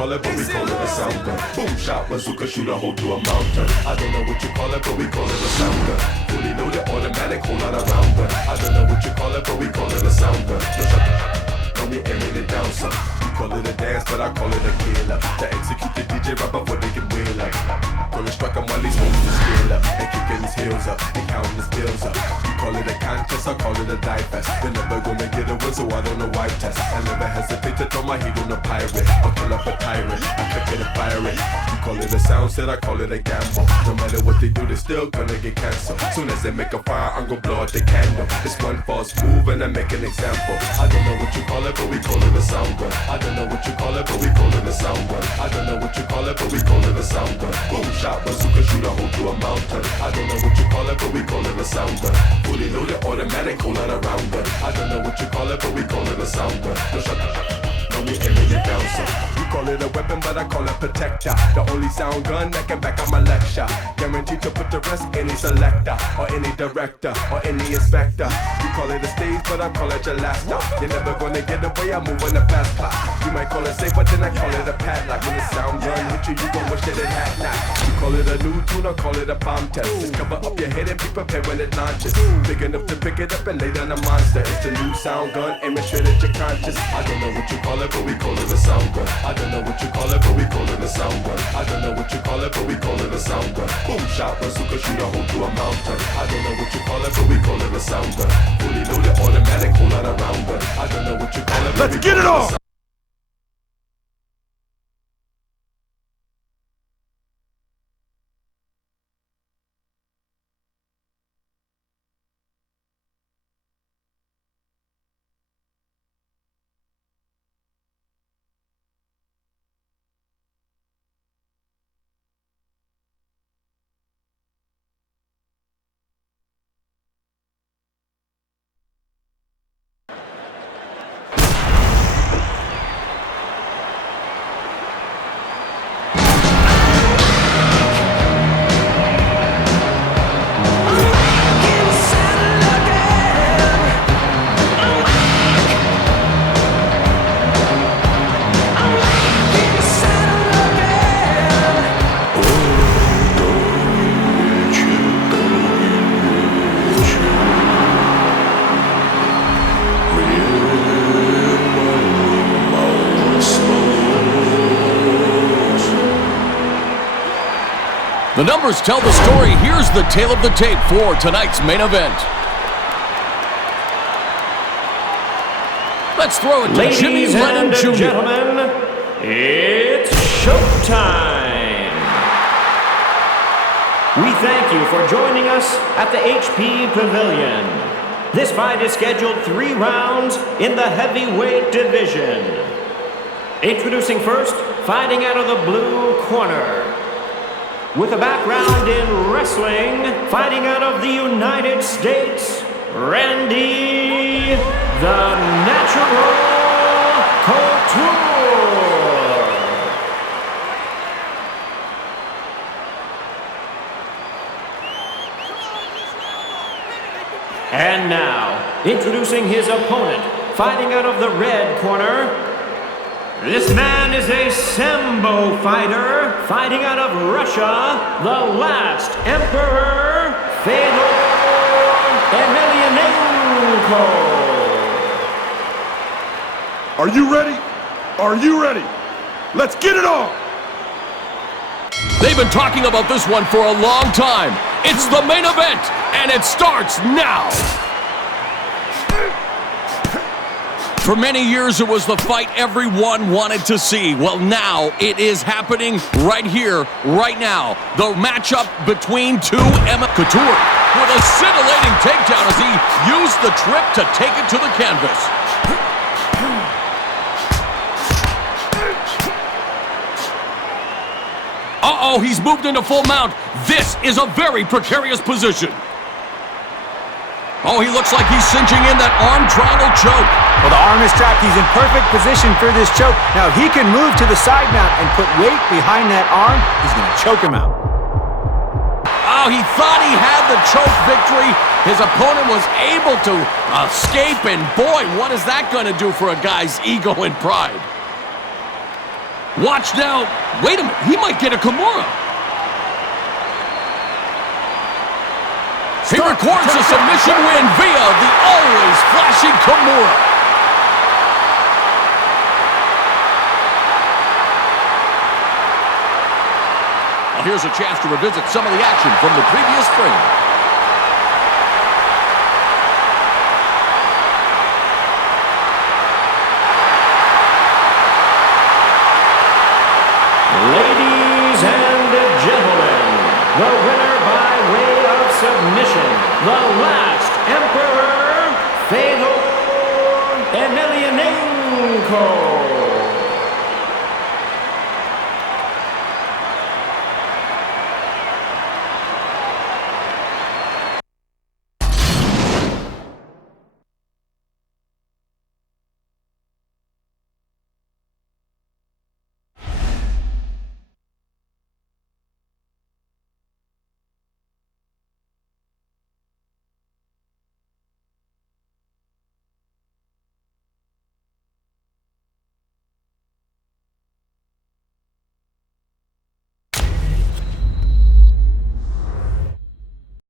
call it, but we call it a sound gun. Boom shot, bazooka, shoot a hole through a mountain. I don't know what you call it, but we call it a sound gun. Fully loaded, automatic, whole lot around gun. I don't know what you call it, but we call it a sound gun. No shot, don't be aiming it down, son. You call it a dance, but I call it a killer. To execute the DJ right before they can wheel up. Gonna strike him while he's holding the scale up. And kicking his heels up, and counting his bills up. You call it a contest, I call it a die fest. You're never gonna get a win, so I don't know why test. I never hesitate to throw my heat on a pirate. I'll kill up a tyrant, I could get a pirate. You call it a sound set, I call it a gamble. No matter what they do, they're still gonna get cancelled. Soon as they make a fire, I'm gonna blow out the candle. It's one false move and I make an example. I don't know what you call it, but we call it a sound gun. I don't know what you call it, but we call it a sound gun. I don't know what you call it, but we call it a sound gun. Boom shot, bazooka, shoot a hole through a mountain. I don't know what you call it, but we call it a sound gun. Fully loaded, automatic, whole lot around gun. I don't know what you call it, but we call it a sound gun. No shut don't be aiming it down, son. You call it a weapon, but I call it protector. The only sound gun that can back up my lecture. Guaranteed to put the rest any selector, or any director, or any inspector. You call it a stage, but I call it your last stop. You're never gonna get away, I'm moving the fast clock. You might call it safe, but then I call it a padlock. When the sound gun hit you, you gon' wish that it had not. You call it a new tune, I call it a bomb test. Just cover up your head and be prepared when it launches. Big enough to pick it up and lay down a monster. It's the new sound gun, aiming straight at your conscience. I don't know what you call it, but we call it a sound gun. I don't know what you call it, but we call it a sound gun. I don't know what you call it, but we call it a sound gun. Boom shot, bazooka, shoot a hole through a mountain. I don't know what you call it, but we call it a sound gun. Fully loaded, automatic, whole lot around gun. I don't know what you call it, but let's get it on! The numbers tell the story. Here's the tale of the tape for tonight's main event. Let's throw it to Jimmy Lennon Jr. Ladies and gentlemen, it's showtime. We thank you for joining us at the HP Pavilion. This fight is scheduled 3 rounds in the heavyweight division. Introducing first, fighting out of the blue corner. With a background in wrestling, fighting out of the United States, Randy the Natural Couture. And now, introducing his opponent, fighting out of the red corner. This man is a Sambo fighter, fighting out of Russia, the last emperor, Fedor Emelianenko. Are you ready? Are you ready? Let's get it on! They've been talking about this one for a long time. It's the main event, and it starts now. For many years, it was the fight everyone wanted to see. Well, now it is happening right here, right now. The matchup between two Couture with a scintillating takedown as he used the trip to take it to the canvas. Uh-oh, he's moved into full mount. This is a very precarious position. Oh, he looks like he's cinching in that arm triangle choke. Well, the arm is trapped. He's in perfect position for this choke. Now, if he can move to the side mount and put weight behind that arm, he's going to choke him out. Oh, he thought he had the choke victory. His opponent was able to escape, and boy, what is that going to do for a guy's ego and pride? Watch now. Wait a minute. He might get a Kimura. He records a submission win via the always flashing Kimura. Well, here's a chance to revisit some of the action from the previous frame. Ladies and gentlemen, the winner by way of submission, the last Emperor, Fedor Emelianenko.